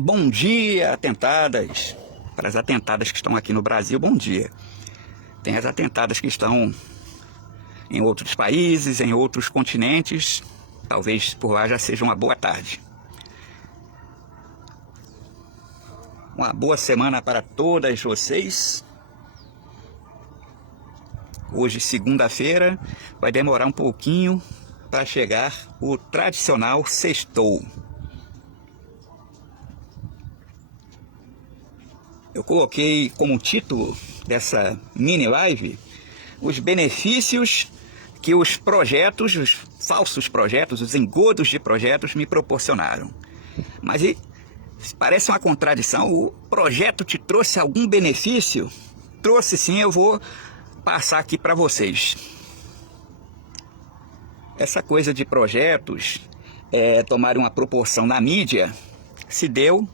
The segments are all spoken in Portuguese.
Bom dia, atentadas. Para as atentadas que estão aqui no Brasil, bom dia. Tem as atentadas que estão em outros países, em outros continentes. Talvez por lá já seja uma boa tarde. Uma boa semana para todas vocês. Hoje, segunda-feira, vai demorar um pouquinho para chegar o tradicional sextou. Eu coloquei como título dessa mini live os benefícios que os projetos, os falsos projetos, os engodos de projetos me proporcionaram. Mas parece uma contradição. O projeto te trouxe algum benefício? Trouxe sim, eu vou passar aqui para vocês. Essa coisa de projetos tomar uma proporção na mídia se deu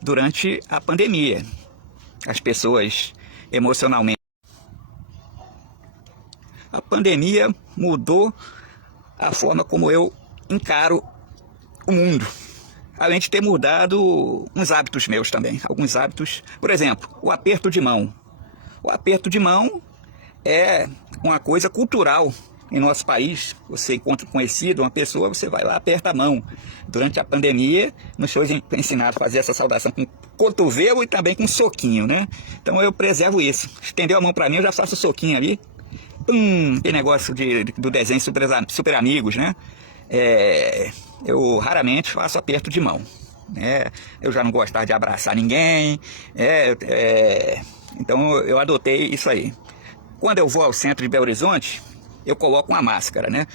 durante a pandemia. As pessoas emocionalmente. A pandemia mudou a forma como eu encaro o mundo. Além de ter mudado uns hábitos meus também. Alguns hábitos, por exemplo, o aperto de mão. O aperto de mão é uma coisa cultural em nosso país. Você encontra um conhecido, uma pessoa, você vai lá, aperta a mão. Durante a pandemia, nos foi ensinado a fazer essa saudação com cotovelo e também com soquinho, né? Então eu preservo isso. Estendeu a mão para mim, eu já faço o soquinho ali. Aquele negócio do desenho Super Amigos, né? Eu raramente faço aperto de mão. Eu já não gostava de abraçar ninguém. Então eu adotei isso aí. Quando eu vou ao centro de Belo Horizonte, eu coloco uma máscara, né?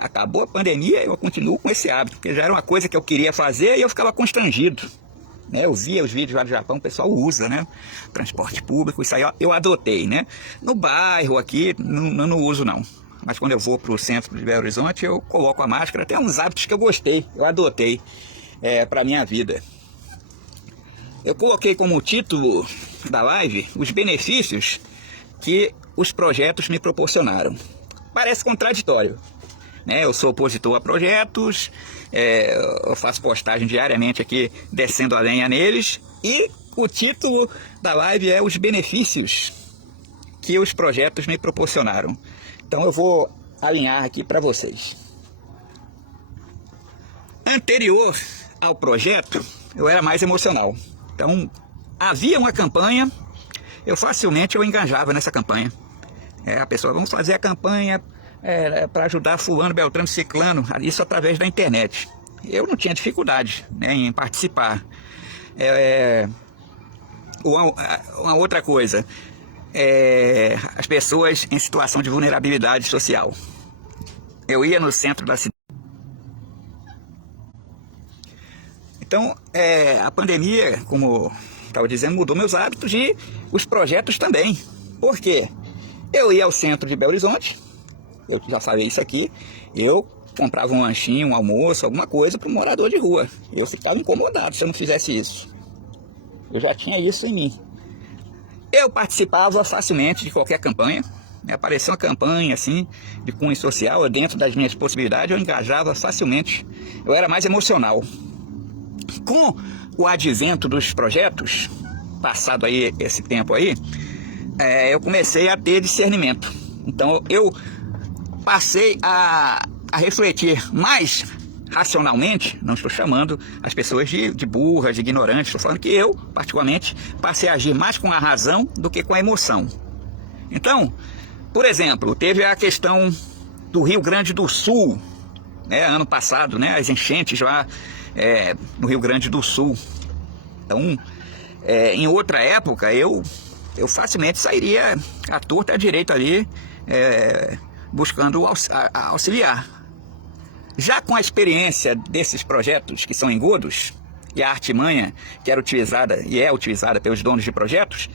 Acabou a pandemia, eu continuo com esse hábito, porque já era uma coisa que eu queria fazer e eu ficava constrangido. Eu via os vídeos lá do Japão, o pessoal usa, né? Transporte público, isso aí eu adotei, né? No bairro aqui, não uso não. Mas quando eu vou para o centro de Belo Horizonte, eu coloco a máscara. Tem uns hábitos que eu gostei, eu adotei para minha vida. Eu coloquei como título da live os benefícios que os projetos me proporcionaram. Parece contraditório, né? Eu sou opositor a projetos, eu faço postagem diariamente aqui descendo a lenha neles, e o título da live é os benefícios que os projetos me proporcionaram. Então eu vou alinhar aqui para vocês. Anterior ao projeto, eu era mais emocional. Então havia uma campanha, eu facilmente engajava nessa campanha. A pessoa, vamos fazer a campanha para ajudar fulano, beltrano, ciclano, isso através da internet. Eu não tinha dificuldade, né, em participar. Uma outra coisa, as pessoas em situação de vulnerabilidade social. Eu ia no centro da cidade. Então, a pandemia, como estava dizendo, mudou meus hábitos e os projetos também. Por quê? Eu ia ao centro de Belo Horizonte, eu já falei isso aqui, eu comprava um lanchinho, um almoço, alguma coisa para um morador de rua. Eu ficava incomodado se eu não fizesse isso. Eu já tinha isso em mim. Eu participava facilmente de qualquer campanha. Apareceu uma campanha assim, de cunho social, dentro das minhas possibilidades, eu engajava facilmente. Eu era mais emocional. Com o advento dos projetos, passado aí esse tempo aí, eu comecei a ter discernimento. Então eu passei a refletir mais racionalmente. Não estou chamando as pessoas de burras, de ignorantes. Estou falando que eu, particularmente, passei a agir mais com a razão do que com a emoção. Então, por exemplo, teve a questão do Rio Grande do Sul, né, ano passado, né, as enchentes lá no Rio Grande do Sul. Então, em outra época, eu facilmente sairia à torta e à direita ali, buscando auxiliar. Já com a experiência desses projetos que são engodos, e a artimanha que era utilizada e é utilizada pelos donos de projetos,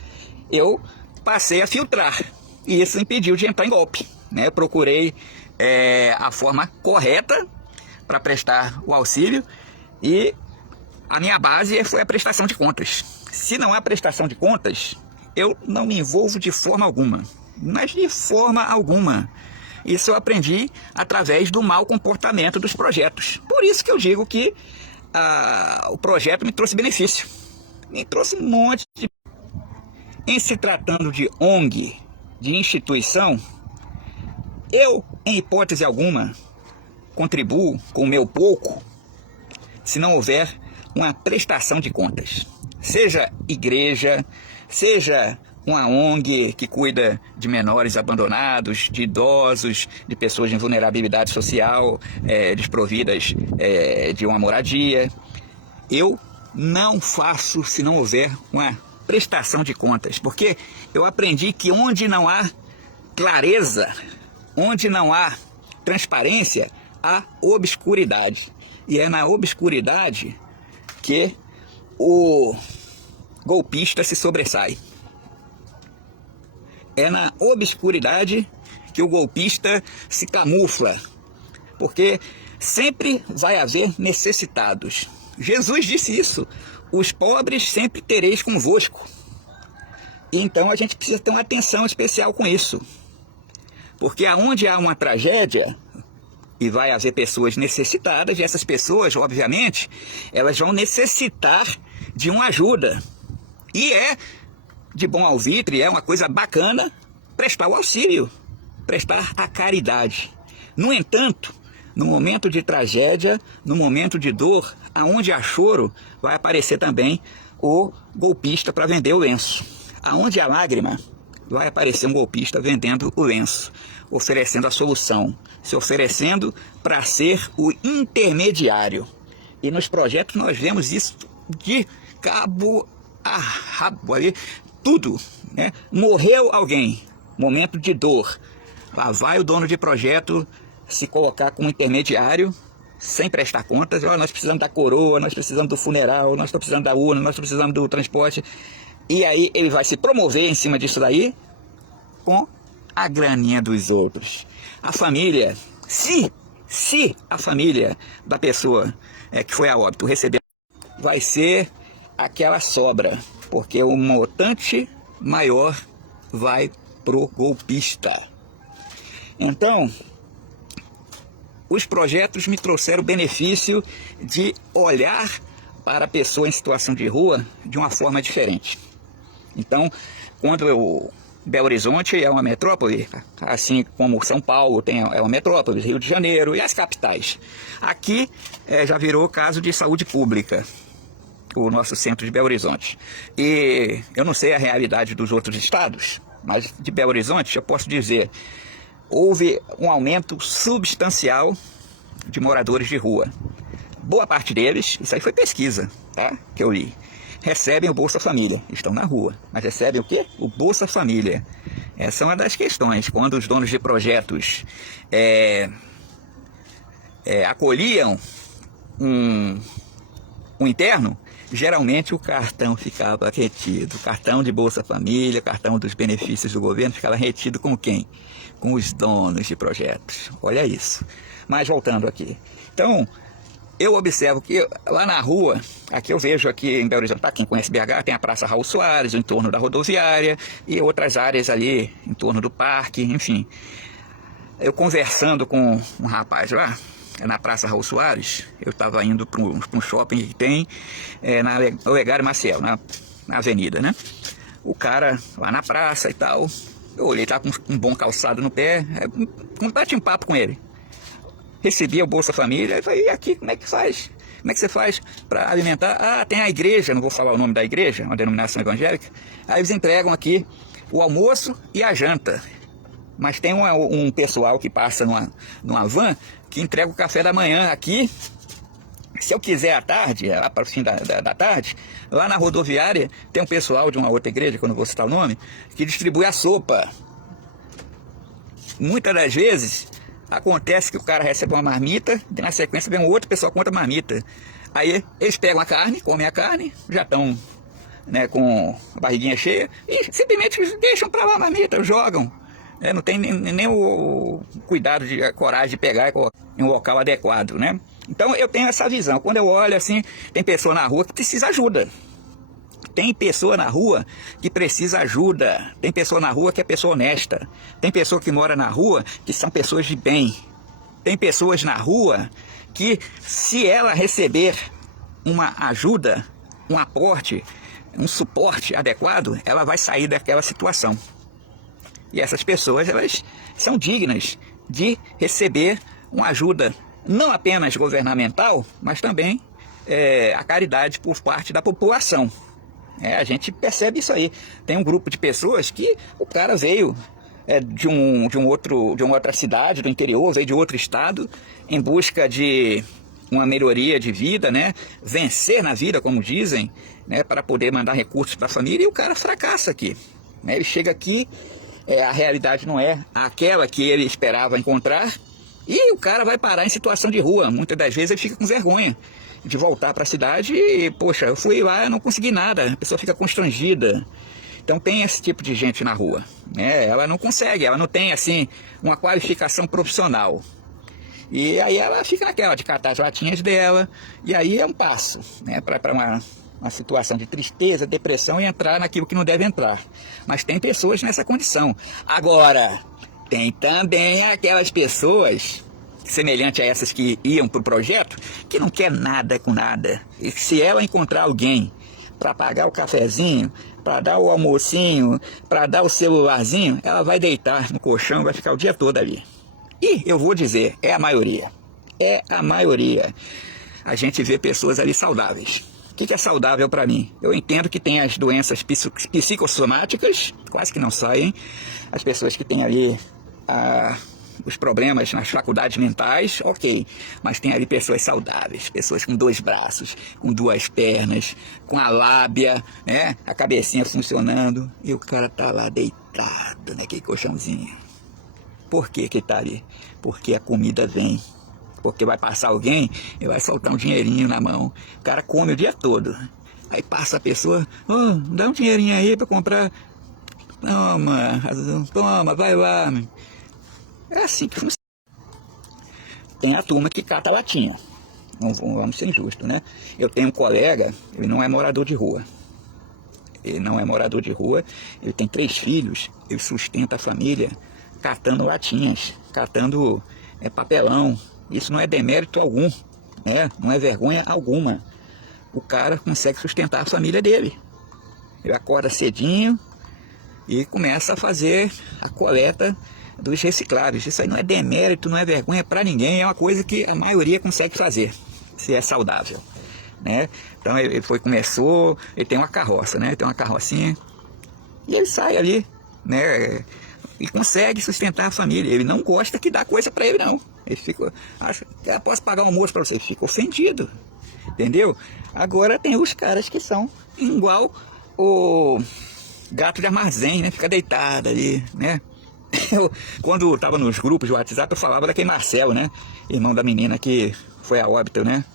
eu passei a filtrar. E isso impediu de entrar em golpe, né? Eu procurei a forma correta para prestar o auxílio, e a minha base foi a prestação de contas. Se não há prestação de contas, eu não me envolvo de forma alguma, mas de forma alguma. Isso eu aprendi através do mau comportamento dos projetos. Por isso que eu digo que o projeto me trouxe benefício. Me trouxe um monte de... Em se tratando de ONG, de instituição, eu, em hipótese alguma, contribuo com o meu pouco, se não houver uma prestação de contas. Seja igreja, seja uma ONG que cuida de menores abandonados, de idosos, de pessoas em vulnerabilidade social, desprovidas de uma moradia. Eu não faço se não houver uma prestação de contas, porque eu aprendi que onde não há clareza, onde não há transparência, há obscuridade. E é na obscuridade que o golpista se sobressai. É na obscuridade que o golpista se camufla, porque sempre vai haver necessitados. Jesus disse isso: os pobres sempre tereis convosco. E então a gente precisa ter uma atenção especial com isso, porque aonde há uma tragédia e vai haver pessoas necessitadas, e essas pessoas, obviamente, elas vão necessitar de uma ajuda. E é de bom alvitre, é uma coisa bacana prestar o auxílio, prestar a caridade. No entanto, no momento de tragédia, no momento de dor, aonde há choro, vai aparecer também o golpista para vender o lenço. Aonde há lágrima, vai aparecer um golpista vendendo o lenço, oferecendo a solução, se oferecendo para ser o intermediário. E nos projetos nós vemos isso de cabo a rabo ali, tudo, né? Morreu alguém, momento de dor, lá vai o dono de projeto se colocar como intermediário, sem prestar contas. Nós precisamos da coroa, nós precisamos do funeral, nós estamos precisando da urna, nós precisamos do transporte. E aí ele vai se promover em cima disso daí com a graninha dos outros. A família, se a família da pessoa que foi a óbito receber, vai ser aquela sobra, porque o montante maior vai pro golpista. Então, os projetos me trouxeram o benefício de olhar para a pessoa em situação de rua de uma forma diferente. Então, quando Belo Horizonte é uma metrópole, assim como São Paulo é uma metrópole, Rio de Janeiro e as capitais. Aqui já virou caso de saúde pública, o nosso centro de Belo Horizonte. E eu não sei a realidade dos outros estados, mas de Belo Horizonte eu posso dizer, houve um aumento substancial de moradores de rua. Boa parte deles, isso aí foi pesquisa, tá? Que eu li, recebem o Bolsa Família, estão na rua, mas recebem o quê? O Bolsa Família. Essa é uma das questões. Quando os donos de projetos acolhiam um interno, geralmente o cartão ficava retido. O cartão de Bolsa Família, o cartão dos benefícios do governo ficava retido com quem? Com os donos de projetos. Olha isso. Mas voltando aqui. Então, eu observo que lá na rua, aqui eu vejo aqui em Belo Horizonte, para quem conhece BH, tem a Praça Raul Soares, em torno da rodoviária, e outras áreas ali, em torno do parque, enfim. Eu conversando com um rapaz lá, na Praça Raul Soares, eu estava indo para um shopping que tem na Olegário Maciel, na avenida, né? O cara lá na praça e tal, eu olhei, estava com um bom calçado no pé, bati um papo com ele. Recebia o Bolsa Família, eu falei, e aqui, como é que faz? Como é que você faz para alimentar? Ah, tem a igreja, não vou falar o nome da igreja, uma denominação evangélica. Aí eles entregam aqui o almoço e a janta. Mas tem um pessoal que passa numa van que entrega o café da manhã aqui. Se eu quiser à tarde, lá para o fim da tarde, lá na rodoviária tem um pessoal de uma outra igreja, que eu não vou citar o nome, que distribui a sopa. Muitas das vezes acontece que o cara recebe uma marmita, e na sequência vem um outro pessoal com outra marmita. Aí eles pegam a carne, comem a carne, já estão, né, com a barriguinha cheia, e simplesmente deixam para lá a marmita, jogam. Não tem nem o cuidado, a coragem de pegar e colocar em um local adequado, né? Então eu tenho essa visão. Quando eu olho assim, tem pessoa na rua que precisa ajuda. Tem pessoa na rua que precisa ajuda. Tem pessoa na rua que é pessoa honesta. Tem pessoa que mora na rua que são pessoas de bem. Tem pessoas na rua que, se ela receber uma ajuda, um aporte, um suporte adequado, ela vai sair daquela situação. E essas pessoas, elas são dignas de receber uma ajuda, não apenas governamental, mas também a caridade por parte da população. A gente percebe isso aí. Tem um grupo de pessoas que o cara veio de uma outra cidade, do interior, veio de outro estado, em busca de uma melhoria de vida, né? Vencer na vida, como dizem, né? Para poder mandar recursos para a família, e o cara fracassa aqui. Né? Ele chega aqui, a realidade não é aquela que ele esperava encontrar, e o cara vai parar em situação de rua. Muitas das vezes ele fica com vergonha de voltar para a cidade e, poxa, eu fui lá e não consegui nada. A pessoa fica constrangida. Então tem esse tipo de gente na rua, né? Ela não consegue, ela não tem assim uma qualificação profissional. E aí ela fica naquela de catar as latinhas dela, e aí é um passo, né, para uma situação de tristeza, depressão, e entrar naquilo que não deve entrar. Mas tem pessoas nessa condição. Agora, tem também aquelas pessoas, semelhante a essas que iam para o projeto, que não quer nada com nada. E se ela encontrar alguém para pagar o cafezinho, para dar o almocinho, para dar o celularzinho, ela vai deitar no colchão e vai ficar o dia todo ali. E eu vou dizer, é a maioria. É a maioria. A gente vê pessoas ali saudáveis. O que é saudável para mim? Eu entendo que tem as doenças psicossomáticas, quase que não saem. As pessoas que têm ali os problemas nas faculdades mentais, ok. Mas tem ali pessoas saudáveis, pessoas com 2 braços, com 2 pernas, com a lábia, né? A cabecinha funcionando. E o cara tá lá deitado naquele colchãozinho. Por que que tá ali? Porque a comida vem. Porque vai passar alguém e vai soltar um dinheirinho na mão. O cara come o dia todo. Aí passa a pessoa, dá um dinheirinho aí para comprar. Toma, vai lá. É assim que funciona. Tem a turma que cata latinha. Não vamos ser injustos, né? Eu tenho um colega, ele não é morador de rua. Ele não é morador de rua, ele tem 3 filhos, ele sustenta a família catando latinhas, catando papelão. Isso não é demérito algum, né? Não é vergonha alguma. O cara consegue sustentar a família dele. Ele acorda cedinho e começa a fazer a coleta dos recicláveis. Isso aí não é demérito, não é vergonha para ninguém, é uma coisa que a maioria consegue fazer, se é saudável, né? Então começou, ele tem uma carroça, né? Ele tem uma carrocinha e ele sai ali, né? E consegue sustentar a família. Ele não gosta que dá coisa para ele, não. Ele fica, acha que posso pagar um almoço para você, ele fica ofendido, entendeu? Agora tem os caras que são igual o gato de armazém, né? Fica deitado ali, né? Quando estava nos grupos de WhatsApp, eu falava daquele Marcelo, né? Irmão da menina que foi a óbito, né?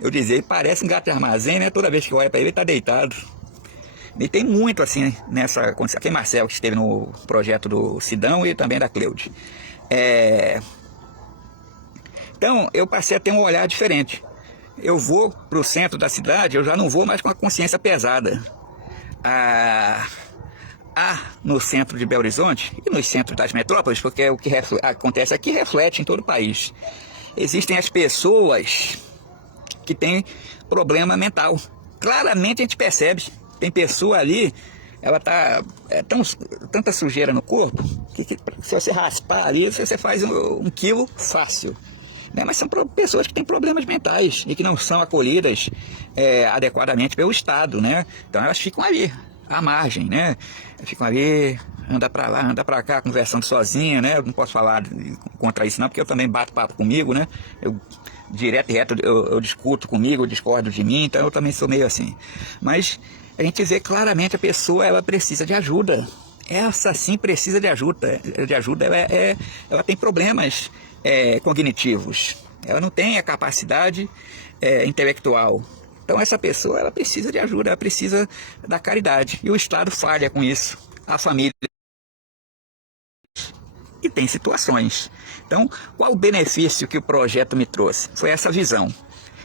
Eu dizia, ele parece um gato de armazém, né? Toda vez que eu olho para ele, ele tá deitado. E tem muito assim nessa condição. Aqui é Marcelo, que esteve no projeto do Sidão e também da Cleude. Então eu passei a ter um olhar diferente. Eu vou para o centro da cidade, eu já não vou mais com a consciência pesada. No centro de Belo Horizonte e nos centros das metrópoles, porque o que acontece aqui reflete em todo o país. Existem as pessoas que têm problema mental. Claramente a gente percebe. Tem pessoa ali, ela tá tanta sujeira no corpo que se você raspar ali, você faz 1 quilo fácil. Né? Mas são pessoas que têm problemas mentais e que não são acolhidas adequadamente pelo Estado, né? Então elas ficam ali, à margem, né? Ficam ali, anda para lá, anda para cá, conversando sozinha, né? Eu não posso falar contra isso não, porque eu também bato papo comigo, né? Eu direto e reto eu discuto comigo, eu discordo de mim, então eu também sou meio assim. Mas a gente vê claramente a pessoa, ela precisa de ajuda. Essa sim precisa de ajuda. Ela tem problemas cognitivos. Ela não tem a capacidade intelectual. Então essa pessoa, ela precisa de ajuda, ela precisa da caridade. E o Estado falha com isso. A família. E tem situações. Então, qual o benefício que o projeto me trouxe? Foi essa visão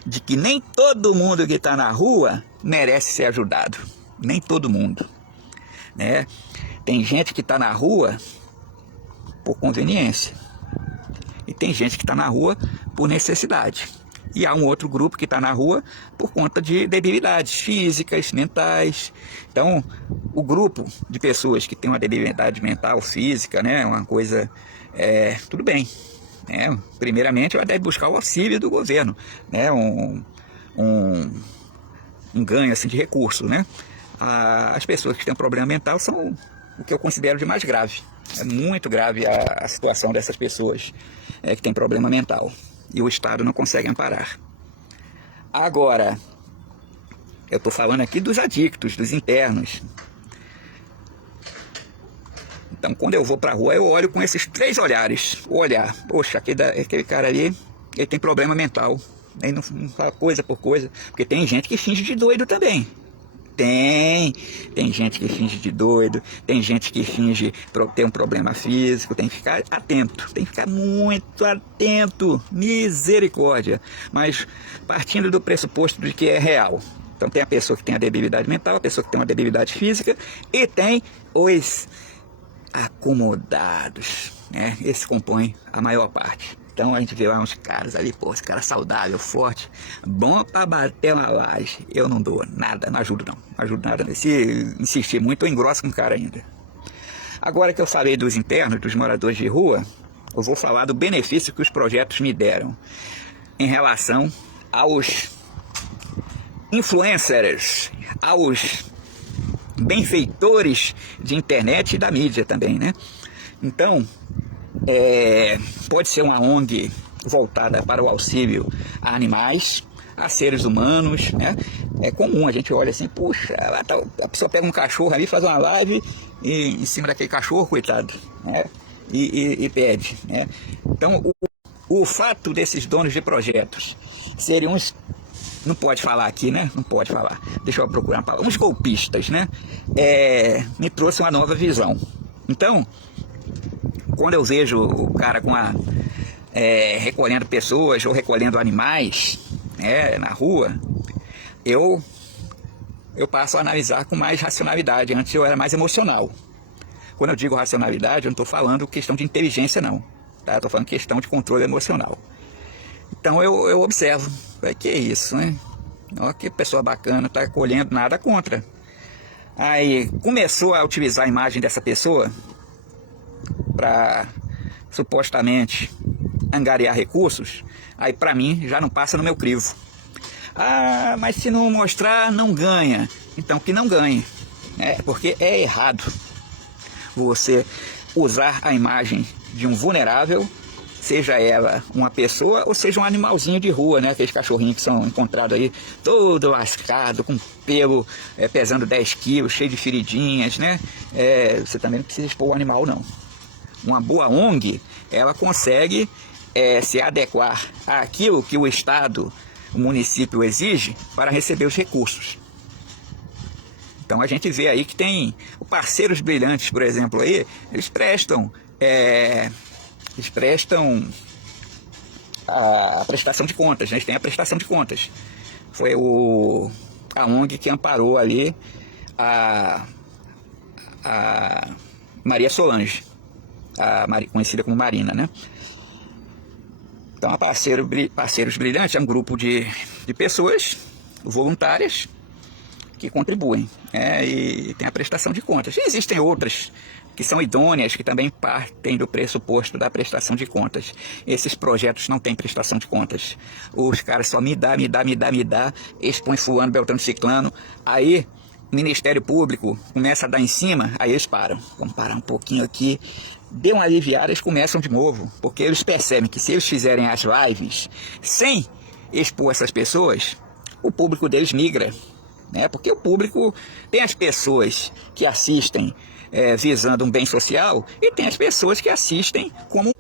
de que nem todo mundo que está na rua merece ser ajudado. Nem todo mundo, né? Tem gente que está na rua por conveniência. E tem gente que está na rua por necessidade. E há um outro grupo que está na rua por conta de debilidades físicas, mentais. Então, o grupo de pessoas que tem uma debilidade mental, física, né, uma coisa, tudo bem. Né? Primeiramente, ela deve buscar o auxílio do governo, né, um ganho assim, de recursos. Né? As pessoas que têm um problema mental são o que eu considero de mais grave. É muito grave a situação dessas pessoas que têm problema mental. E o Estado não consegue amparar. Agora, eu estou falando aqui dos adictos, dos internos. Então, quando eu vou para a rua, eu olho com esses 3 olhares. O olhar, poxa, aquele cara ali, ele tem problema mental. Aí não fala coisa por coisa. Porque tem gente que finge de doido também. Tem gente que finge de doido, tem gente que finge ter um problema físico, tem que ficar atento, tem que ficar muito atento, misericórdia, mas partindo do pressuposto de que é real. Então tem a pessoa que tem a debilidade mental, a pessoa que tem uma debilidade física e tem os acomodados, né? Esse compõe a maior parte. Então a gente vê lá uns caras ali, pô, esse cara saudável, forte, bom pra bater uma laje. Eu não dou nada, não ajudo não ajudo nada. Se insistir muito, eu engrosso com o cara ainda. Agora que eu falei dos internos, dos moradores de rua, eu vou falar do benefício que os projetos me deram em relação aos influencers, aos benfeitores de internet e da mídia também, né? Então, pode ser uma ONG voltada para o auxílio a animais, a seres humanos, né? É comum, a gente olha assim, puxa, a pessoa pega um cachorro ali, faz uma live em cima daquele cachorro, coitado, né? E pede, né? Então, o fato desses donos de projetos serem uns, não pode falar aqui, né? Não pode falar, deixa eu procurar uma palavra, uns golpistas, né? Me trouxe uma nova visão. Então, quando eu vejo o cara recolhendo pessoas ou recolhendo animais, né, na rua, eu passo a analisar com mais racionalidade. Antes eu era mais emocional. Quando eu digo racionalidade, eu não estou falando questão de inteligência não, tá? Estou falando questão de controle emocional. Então eu observo, que é isso, né? Olha que pessoa bacana, está colhendo, nada contra. Aí começou a utilizar a imagem dessa pessoa para supostamente angariar recursos, aí para mim já não passa no meu crivo. Ah, mas se não mostrar, não ganha. Então que não ganhe, né? Porque é errado você usar a imagem de um vulnerável, seja ela uma pessoa ou seja um animalzinho de rua, né? Aqueles cachorrinhos que são encontrados aí todo lascado, com pelo pesando 10 quilos, cheio de feridinhas, né? Você também não precisa expor o animal não. Uma boa ONG, ela consegue se adequar àquilo que o Estado, o município exige para receber os recursos. Então a gente vê aí que tem parceiros brilhantes, por exemplo, aí, eles prestam a prestação de contas, né? Eles têm a prestação de contas. Foi a ONG que amparou ali a Maria Solange, conhecida como Marina, né? Então, a Parceiros Brilhantes é um grupo de pessoas voluntárias que contribuem, e tem a prestação de contas. E existem outras que são idôneas, que também partem do pressuposto da prestação de contas. Esses projetos não têm prestação de contas. Os caras só me dá, expõe fulano, beltrano, ciclano, aí o Ministério Público começa a dar em cima, aí eles param. Vamos parar um pouquinho aqui. Deu uma aliviada, eles começam de novo, porque eles percebem que se eles fizerem as lives sem expor essas pessoas, o público deles migra, né? Porque o público tem as pessoas que assistem visando um bem social e tem as pessoas que assistem como...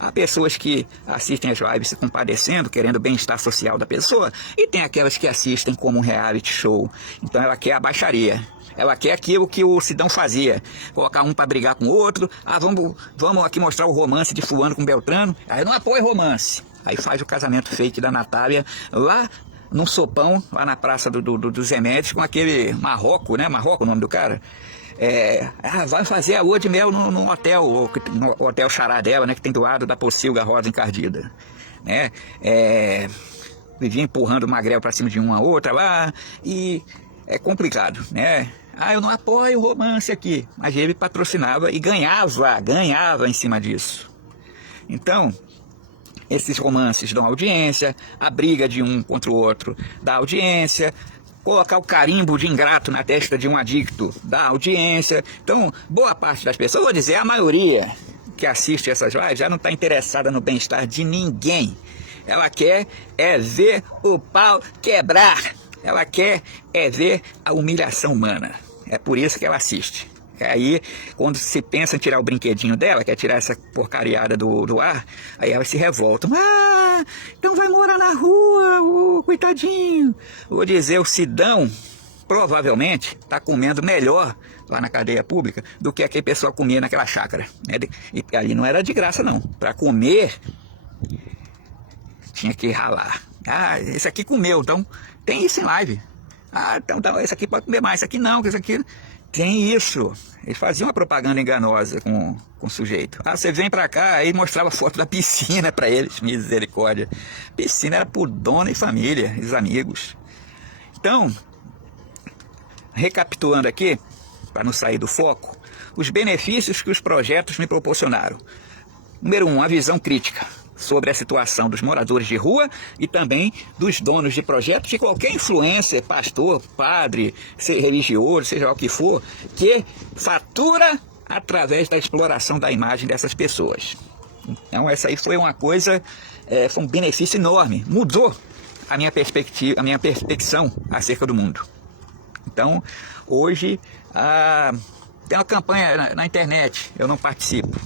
Há pessoas que assistem as lives se compadecendo, querendo o bem-estar social da pessoa, e tem aquelas que assistem como um reality show. Então ela quer a baixaria. Ela quer aquilo que o Sidão fazia, colocar um para brigar com o outro. Ah, vamos aqui mostrar o romance de fulano com Beltrano. Aí não apoia romance. Aí faz o casamento fake da Natália lá num sopão, lá na praça dos Remédios, com aquele Marroco, né? Marroco o nome do cara. Vai fazer a lua de mel no hotel, no hotel xará dela, né? Que tem do lado da pocilga rosa encardida, né? vivia empurrando o magrelo para cima de uma outra lá, e é complicado, né? Ah, eu não apoio o romance aqui, mas ele patrocinava e ganhava em cima disso. Então, esses romances dão audiência, a briga de um contra o outro dá audiência, colocar o carimbo de ingrato na testa de um adicto dá audiência. Então, boa parte das pessoas, vou dizer, a maioria que assiste essas lives já não está interessada no bem-estar de ninguém. Ela quer ver o pau quebrar. Ela quer ver a humilhação humana. É por isso que ela assiste. Aí, quando se pensa em tirar o brinquedinho dela, quer tirar essa porcariada do ar, aí elas se revoltam. Ah, então vai morar na rua, coitadinho. Vou dizer, o Sidão provavelmente está comendo melhor lá na cadeia pública do que aquele pessoal comia naquela chácara, né? E ali não era de graça não. Para comer, tinha que ralar. Ah, esse aqui comeu, então tem isso em live. Ah, então esse aqui pode comer mais, esse aqui não, esse aqui... Tem isso. Eles faziam uma propaganda enganosa com o sujeito. Ah, você vem pra cá, aí mostrava foto da piscina pra eles, misericórdia. A piscina era por dono e família, os amigos. Então, recapitulando aqui, para não sair do foco, os benefícios que os projetos me proporcionaram. Número 1, a visão crítica sobre a situação dos moradores de rua e também dos donos de projetos, de qualquer influencer, pastor, padre, religioso, seja lá o que for, que fatura através da exploração da imagem dessas pessoas. Então essa aí foi uma coisa, foi um benefício enorme, mudou a minha perspectiva, a minha percepção acerca do mundo. Então hoje tem uma campanha na internet, eu não participo.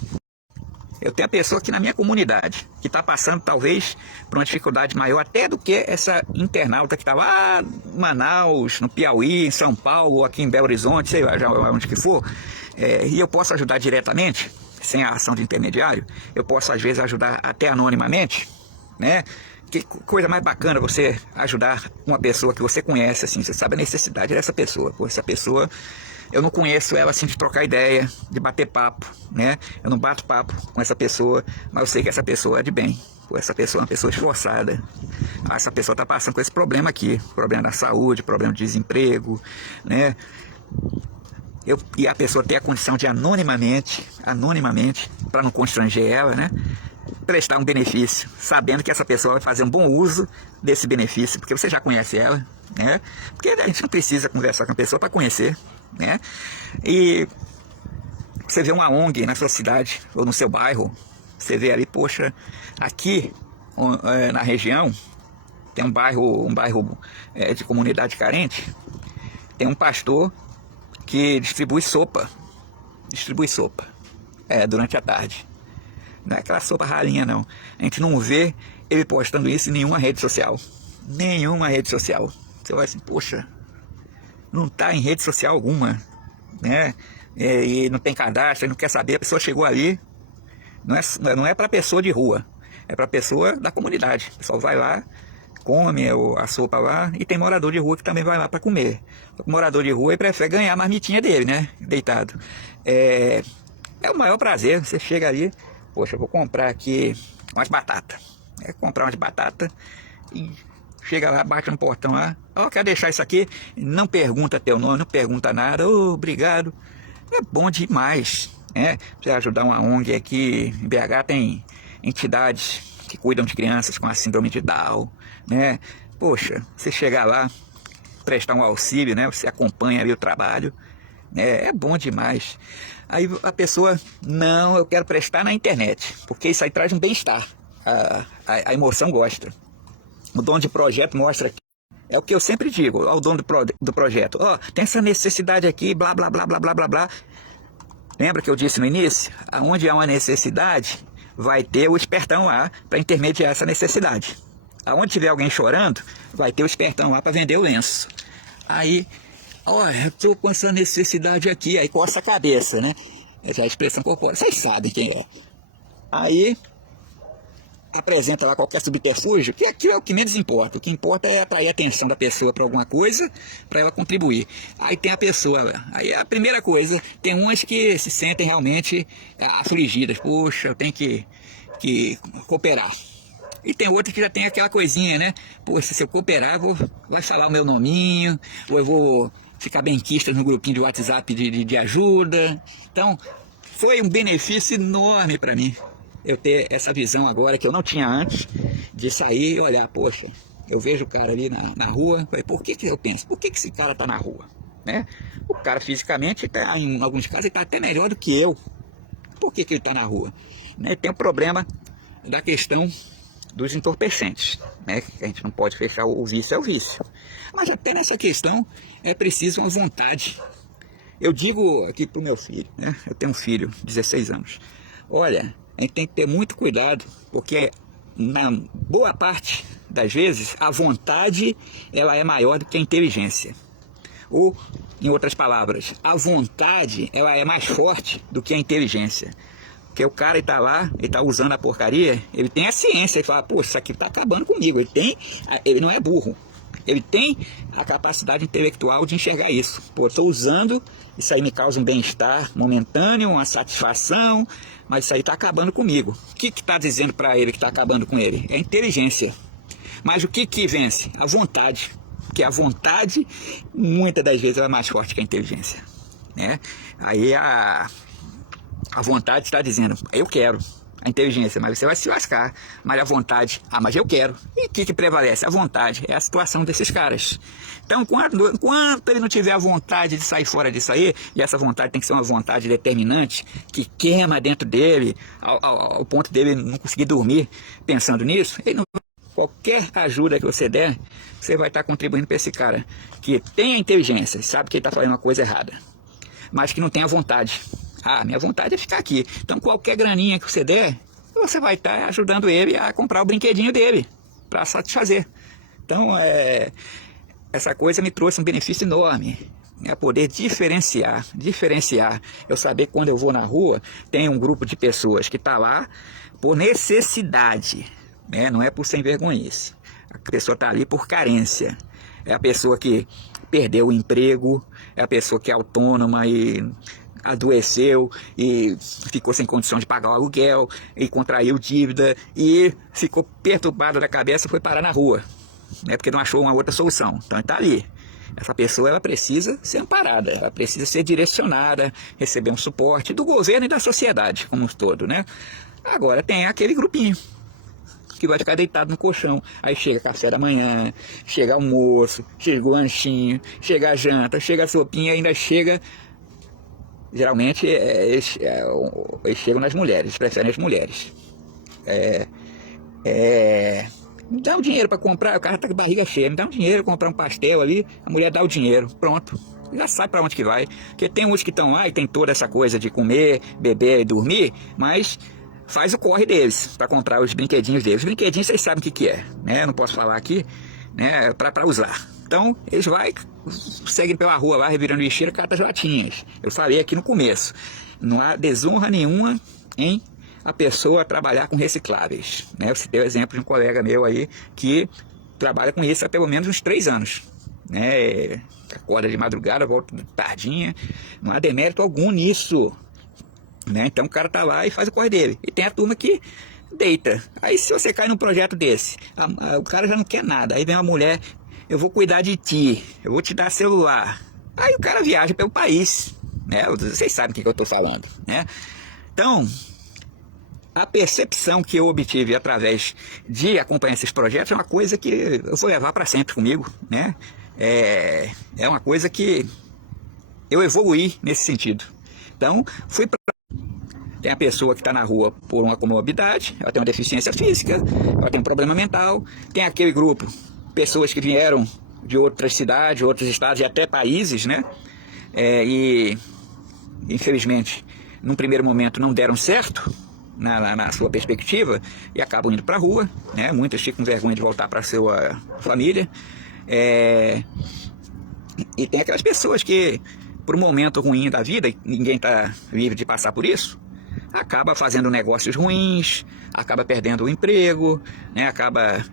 Eu tenho a pessoa aqui na minha comunidade, que está passando talvez por uma dificuldade maior até do que essa internauta que está lá em Manaus, no Piauí, em São Paulo, aqui em Belo Horizonte, sei lá, já onde que for. E eu posso ajudar diretamente, sem a ação de intermediário. Eu posso às vezes ajudar até anonimamente, né? Que coisa mais bacana você ajudar uma pessoa que você conhece, assim, você sabe a necessidade dessa pessoa. Pô, essa pessoa... Eu não conheço ela assim de trocar ideia, de bater papo, né? Eu não bato papo com essa pessoa, mas eu sei que essa pessoa é de bem. Essa pessoa é uma pessoa esforçada. Essa pessoa está passando com esse problema aqui, problema da saúde, problema de desemprego, né? E a pessoa tem a condição de anonimamente, para não constranger ela, né? Prestar um benefício, sabendo que essa pessoa vai fazer um bom uso desse benefício, porque você já conhece ela, né? Porque a gente não precisa conversar com a pessoa para conhecer, né? E você vê uma ONG na sua cidade ou no seu bairro, você vê ali, poxa, aqui na região tem um bairro de comunidade carente, tem um pastor que distribui sopa durante a tarde. Não é aquela sopa ralinha não, a gente não vê ele postando isso em nenhuma rede social. Você vai assim, poxa, não está em rede social alguma, né? E não tem cadastro, não quer saber, a pessoa chegou ali, não é para pessoa de rua, é para pessoa da comunidade. O pessoal vai lá, come a sopa lá, e tem morador de rua que também vai lá para comer. O morador de rua ele prefere ganhar a marmitinha dele, né? Deitado. É o maior prazer, você chega ali, poxa, eu vou comprar aqui umas batatas. Comprar umas batatas e chega lá, bate no portão lá, quer deixar isso aqui? Não pergunta teu nome, não pergunta nada, obrigado. É bom demais, né? Você ajudar uma ONG aqui, em BH tem entidades que cuidam de crianças com a síndrome de Down, né? Poxa, você chegar lá, prestar um auxílio, né? Você acompanha ali o trabalho, né? É bom demais. Aí a pessoa, não, eu quero prestar na internet, porque isso aí traz um bem-estar, a emoção gosta. O dono de projeto mostra aqui. É o que eu sempre digo ao dono do projeto. Tem essa necessidade aqui, blá, blá, blá, blá, blá, blá, blá. Lembra que eu disse no início? Onde há uma necessidade, vai ter o espertão lá para intermediar essa necessidade. Aonde tiver alguém chorando, vai ter o espertão lá para vender o lenço. Aí, eu estou com essa necessidade aqui. Aí coça a cabeça, né? Essa é a expressão corporal. Vocês sabem quem é. Aí... apresenta lá qualquer subterfúgio, que aquilo é o que menos importa. O que importa é atrair a atenção da pessoa para alguma coisa, para ela contribuir. Aí tem a pessoa, aí a primeira coisa, tem umas que se sentem realmente afligidas. Poxa, eu tenho que cooperar. E tem outro que já tem aquela coisinha, né? Pô, se eu cooperar, vai falar o meu nominho, ou eu vou ficar benquista no grupinho de WhatsApp de ajuda. Então, foi um benefício enorme para mim eu ter essa visão agora que eu não tinha antes, de sair e olhar, poxa, eu vejo o cara ali na rua, falei, por que eu penso, por que esse cara tá na rua? Né? O cara fisicamente, tá, em alguns casos, ele tá até melhor do que eu. Por que ele tá na rua? Né? Tem o problema da questão dos entorpecentes, né? Que a gente não pode fechar, o vício é o vício. Mas até nessa questão é preciso uma vontade. Eu digo aqui pro meu filho, né? Eu tenho um filho, 16 anos. Olha, a gente tem que ter muito cuidado, porque na boa parte das vezes a vontade ela é maior do que a inteligência. Ou, em outras palavras, a vontade ela é mais forte do que a inteligência. Porque o cara está lá, ele está usando a porcaria, ele tem a ciência, ele fala, pô, isso aqui está acabando comigo. Ele não é burro, ele tem a capacidade intelectual de enxergar isso. Pô, estou usando, isso aí me causa um bem-estar momentâneo, uma satisfação, mas isso aí está acabando comigo. O que está dizendo para ele que está acabando com ele? É a inteligência. Mas o que vence? A vontade. Porque a vontade, muitas das vezes, é mais forte que a inteligência. Né? Aí a vontade está dizendo, eu quero. A inteligência, mas você vai se lascar. Mas a vontade, mas eu quero. E o que prevalece? A vontade. É a situação desses caras. Então, enquanto ele não tiver a vontade de sair fora disso aí, e essa vontade tem que ser uma vontade determinante, que queima dentro dele, ao ponto dele não conseguir dormir pensando nisso, ele não... Qualquer ajuda que você der, você vai estar contribuindo para esse cara que tem a inteligência, sabe que ele está fazendo uma coisa errada, mas que não tem a vontade. Minha vontade é ficar aqui. Então, qualquer graninha que você der, você vai estar ajudando ele a comprar o brinquedinho dele, para satisfazer. Então, essa coisa me trouxe um benefício enorme. Poder diferenciar. Eu saber que quando eu vou na rua, tem um grupo de pessoas que está lá por necessidade. Não é por sem vergonhice. A pessoa está ali por carência. É a pessoa que perdeu o emprego, é a pessoa que é autônoma e adoeceu e ficou sem condição de pagar o aluguel e contraiu dívida e ficou perturbado da cabeça e foi parar na rua, porque não achou uma outra solução. Então está ali. Essa pessoa ela precisa ser amparada, ela precisa ser direcionada, receber um suporte do governo e da sociedade como um todo, né? Agora tem aquele grupinho que vai ficar deitado no colchão. Aí chega café da manhã, chega almoço, chega o lanchinho, chega a janta, chega a sopinha, ainda chega... Geralmente eles chegam nas mulheres, eles preferem as mulheres. Me dá um dinheiro para comprar, o cara tá com a barriga cheia, me dá um dinheiro para comprar um pastel ali, a mulher dá o dinheiro, pronto. Já sabe para onde que vai. Porque tem uns que estão lá e tem toda essa coisa de comer, beber e dormir, mas... faz o corre deles, para comprar os brinquedinhos deles. Os brinquedinhos vocês sabem o que é, né? Eu não posso falar aqui, né? Para usar. Então, eles seguem pela rua lá, revirando lixeira, catam as latinhas. Eu falei aqui no começo, não há desonra nenhuma em a pessoa trabalhar com recicláveis, né? Você tem o exemplo de um colega meu aí, que trabalha com isso há pelo menos uns 3 anos, né? Acorda de madrugada, volta de tardinha, não há demérito algum nisso. Né? Então o cara tá lá e faz o corre dele. E tem a turma que deita. Aí se você cai num projeto desse, o cara já não quer nada. Aí vem uma mulher, eu vou cuidar de ti, eu vou te dar celular. Aí o cara viaja pelo país, né? Vocês sabem o que eu tô falando, né? Então, a percepção que eu obtive através de acompanhar esses projetos é uma coisa que eu vou levar para sempre comigo, né? É uma coisa que eu evoluí nesse sentido. Então, fui para... Tem a pessoa que está na rua por uma comorbidade, ela tem uma deficiência física, ela tem um problema mental. Tem aquele grupo, pessoas que vieram de outras cidades, outros estados e até países, né? E, infelizmente, num primeiro momento não deram certo na sua perspectiva e acabam indo para a rua, né? Muitas ficam com vergonha de voltar para a sua família. E tem aquelas pessoas que, por um momento ruim da vida, ninguém está livre de passar por isso, acaba fazendo negócios ruins, acaba perdendo o emprego, né? Acaba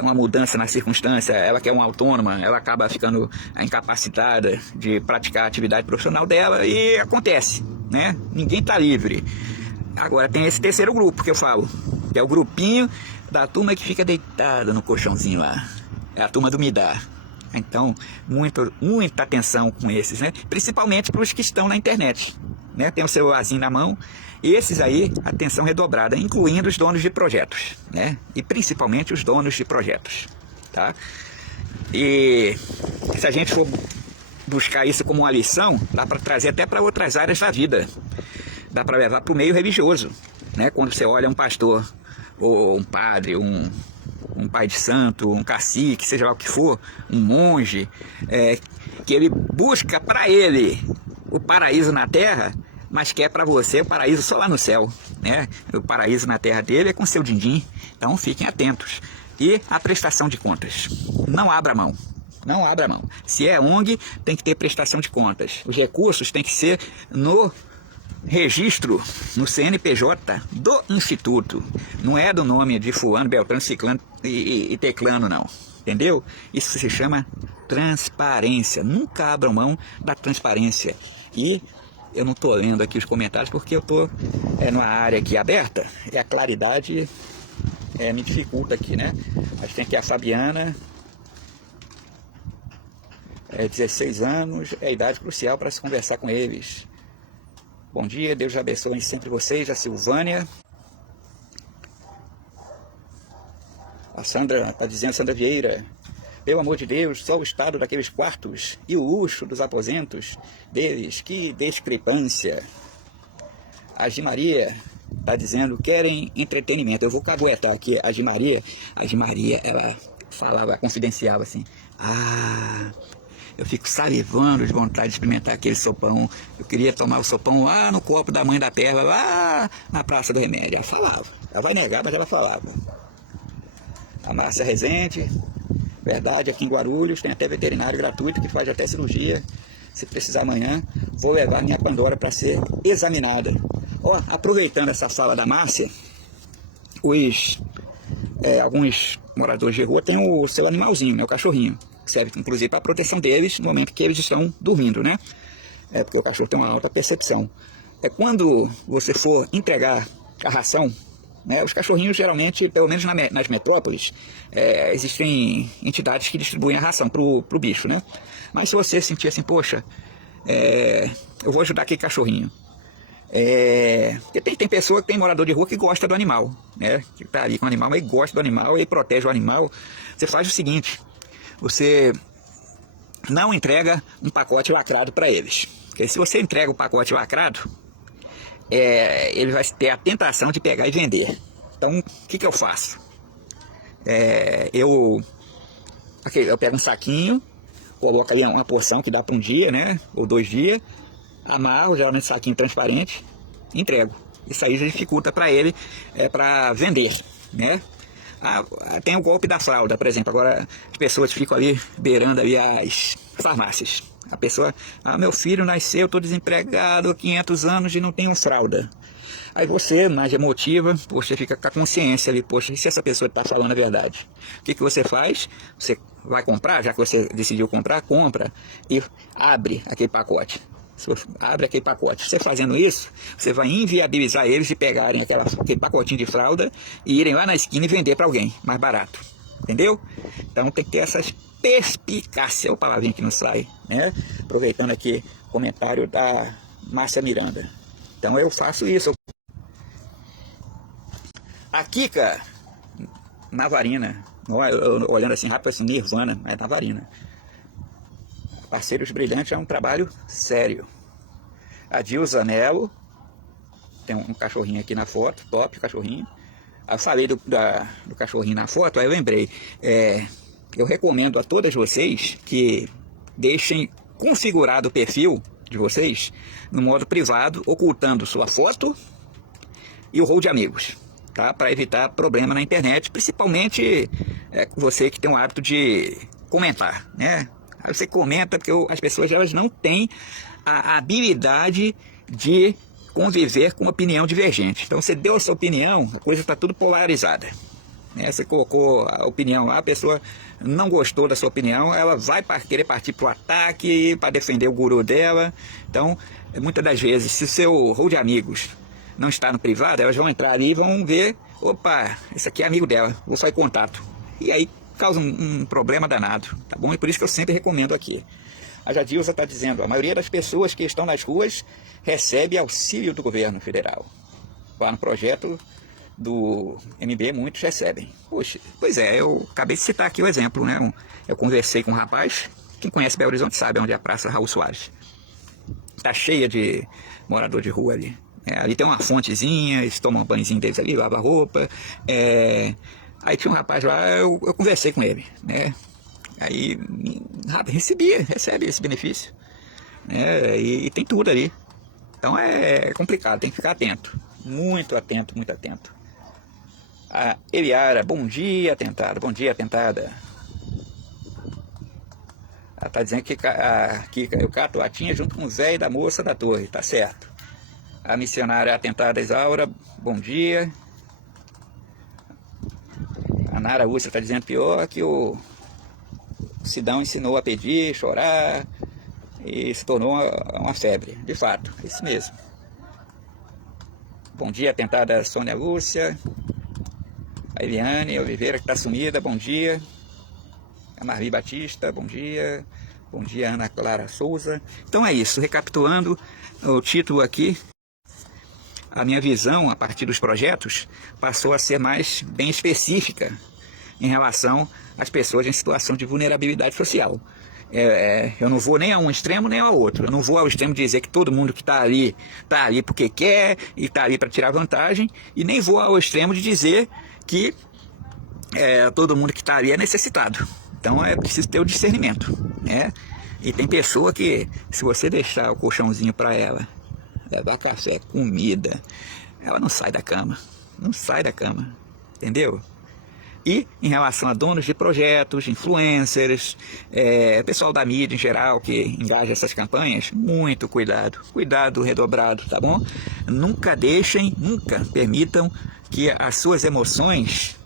uma mudança na circunstância, ela que é uma autônoma, ela acaba ficando incapacitada de praticar a atividade profissional dela e acontece, né? Ninguém está livre. Agora tem esse terceiro grupo que eu falo, que é o grupinho da turma que fica deitada no colchãozinho lá. É a turma do Me Dá. Então, muita atenção com esses, né? Principalmente para os que estão na internet, né? Tem o celularzinho na mão. Esses aí, atenção redobrada, incluindo os donos de projetos, né? E principalmente os donos de projetos, tá? E se a gente for buscar isso como uma lição, dá para trazer até para outras áreas da vida. Dá para levar para o meio religioso, né? Quando você olha um pastor, ou um padre, um pai de santo, um cacique, seja lá o que for, um monge, que ele busca para ele o paraíso na terra, mas quer para você o paraíso só lá no céu, né? O paraíso na terra dele é com seu din-din. Então fiquem atentos. E a prestação de contas. Não abra mão. Não abra mão. Se é ONG, tem que ter prestação de contas. Os recursos têm que ser no registro, no CNPJ do Instituto. Não é do nome de fulano, beltrano, ciclano e teclano, não. Entendeu? Isso se chama transparência. Nunca abram mão da transparência. E eu não estou lendo aqui os comentários porque eu estou numa área aqui aberta e a claridade me dificulta aqui, né? Mas tem aqui a Fabiana, 16 anos, é a idade crucial para se conversar com eles. Bom dia, Deus abençoe sempre vocês. A Silvânia. A Sandra está dizendo, Sandra Vieira, pelo amor de Deus, só o estado daqueles quartos e o luxo dos aposentos deles, que discrepância. A Gimaria está dizendo, querem entretenimento. Eu vou caguetar aqui a Gimaria, ela falava, confidenciava assim, eu fico salivando de vontade de experimentar aquele sopão. Eu queria tomar o sopão lá no copo da Mãe da Terra, lá na Praça do Remédio. Ela falava. Ela vai negar, mas ela falava. A Márcia Rezende, verdade, aqui em Guarulhos tem até veterinário gratuito que faz até cirurgia. Se precisar amanhã, vou levar minha Pandora para ser examinada. Ó, aproveitando essa fala da Márcia, alguns moradores de rua têm o seu animalzinho, né, o cachorrinho. Serve inclusive para a proteção deles no momento que eles estão dormindo, né? Porque o cachorro tem uma alta percepção. Quando você for entregar a ração, né, os cachorrinhos geralmente, pelo menos nas metrópoles, existem entidades que distribuem a ração pro bicho, né? Mas se você sentir assim, poxa, eu vou ajudar aquele cachorrinho. Porque tem pessoa que tem morador de rua que gosta do animal, né? Que tá ali com o animal, mas gosta do animal e protege o animal. Você faz o seguinte: você não entrega um pacote lacrado para eles. Porque se você entrega o pacote lacrado, ele vai ter a tentação de pegar e vender. Então, o que eu faço? Eu pego um saquinho, coloco ali uma porção que dá para um dia, né? Ou 2 dias, amarro, geralmente saquinho transparente, entrego. Isso aí já dificulta para ele, para vender, né? Tem o golpe da fralda, por exemplo. Agora as pessoas ficam ali beirando ali as farmácias. A pessoa, meu filho nasceu, eu estou desempregado há 500 anos e não tenho fralda. Aí você, mais emotiva, você fica com a consciência ali, poxa, e se essa pessoa está falando a verdade? O que você faz? Você vai comprar, já que você decidiu comprar, compra e abre aquele pacote. Abre aquele pacote. Você fazendo isso, você vai inviabilizar eles de pegarem aquele pacotinho de fralda e irem lá na esquina e vender para alguém mais barato. Entendeu? Então tem que ter essa perspicácia, o palavrinha que não sai, né? Aproveitando aqui o comentário da Márcia Miranda. Então eu faço isso. A Kika Navarina, olhando assim rápido, assim, Nirvana, mas Navarina. Parceiros Brilhantes é um trabalho sério. A Dilza Nelo, tem um cachorrinho aqui na foto, top cachorrinho. Eu falei do cachorrinho na foto, aí eu lembrei. Eu recomendo a todas vocês que deixem configurado o perfil de vocês no modo privado, ocultando sua foto e o rol de amigos, tá? Para evitar problema na internet, principalmente você que tem o hábito de comentar, né? Aí você comenta porque as pessoas elas não têm a habilidade de conviver com opinião divergente. Então você deu a sua opinião, a coisa está tudo polarizada, né? Você colocou a opinião lá, a pessoa não gostou da sua opinião, ela vai querer partir para o ataque, para defender o guru dela. Então, muitas das vezes, se o seu rol de amigos não está no privado, elas vão entrar ali e vão ver Opa, esse aqui é amigo dela, vou sair em contato. E aí causa um problema danado, tá bom? E por isso que eu sempre recomendo aqui. A Jadilza está dizendo, a maioria das pessoas que estão nas ruas recebe auxílio do governo federal. Lá no projeto do MB, muitos recebem. Poxa, pois é, eu acabei de citar aqui o exemplo, né? Eu conversei com um rapaz, quem conhece Belo Horizonte sabe onde é a Praça Raul Soares. Tá cheia de morador de rua ali. Ali tem uma fontezinha, eles tomam um banhozinho deles ali, lavam a roupa. Aí tinha um rapaz lá, eu conversei com ele, né? Aí recebe esse benefício, né? E tem tudo ali. Então é complicado, tem que ficar atento. Muito atento, muito atento. A Eliara, bom dia, atentada. Bom dia, atentada. Ela está dizendo que eu cato a latinha junto com o Zé e da moça da torre, tá certo. A missionária atentada Isaura, bom dia. A Nara Úrsula está dizendo pior que o Sidão ensinou a pedir, chorar e se tornou uma febre, de fato, é isso mesmo. Bom dia, atentada Sônia Lúcia. A Eliane Oliveira, que está sumida, bom dia. A Marli Batista, bom dia. Bom dia, Ana Clara Souza. Então é isso, recapitulando o título aqui. A minha visão, a partir dos projetos, passou a ser mais bem específica em relação às pessoas em situação de vulnerabilidade social. Eu não vou nem a um extremo nem ao outro. Eu não vou ao extremo de dizer que todo mundo que está ali porque quer e está ali para tirar vantagem, e nem vou ao extremo de dizer que todo mundo que está ali é necessitado. Então é preciso ter o discernimento, né? E tem pessoa que, se você deixar o colchãozinho para ela, levar café, comida, ela não sai da cama, entendeu? E em relação a donos de projetos, influencers, pessoal da mídia em geral que engaja essas campanhas, muito cuidado redobrado, tá bom? Nunca permitam que as suas emoções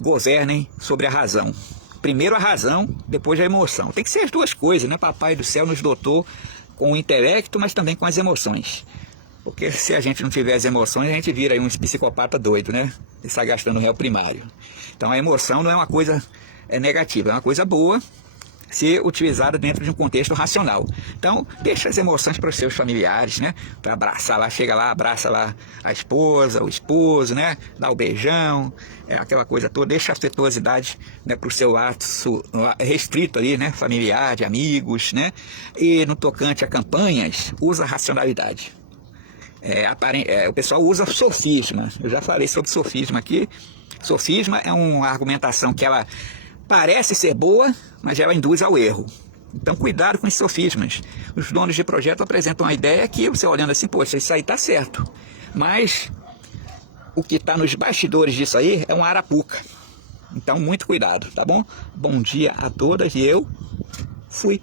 governem sobre a razão. Primeiro a razão, depois a emoção. Tem que ser as duas coisas, né? Papai do céu nos dotou com o intelecto, mas também com as emoções. Porque se a gente não tiver as emoções, a gente vira aí um psicopata doido, né? E sai gastando réu primário. Então a emoção não é uma coisa negativa, é uma coisa boa se utilizada dentro de um contexto racional. Então, deixa as emoções para os seus familiares, né? Para abraçar lá, chega lá, abraça lá a esposa, o esposo, né? Dá o beijão, aquela coisa toda. Deixa a afetuosidade, né, para o seu ato restrito ali, né? Familiar, de amigos, né? E no tocante a campanhas, usa a racionalidade. O pessoal usa sofisma. Eu já falei sobre sofisma aqui. Sofisma é uma argumentação que ela parece ser boa, mas ela induz ao erro. Então, cuidado com os sofismas. Os donos de projeto apresentam uma ideia que você olhando assim, poxa, isso aí está certo. Mas o que está nos bastidores disso aí é uma arapuca. Então, muito cuidado, tá bom? Bom dia a todas e eu fui.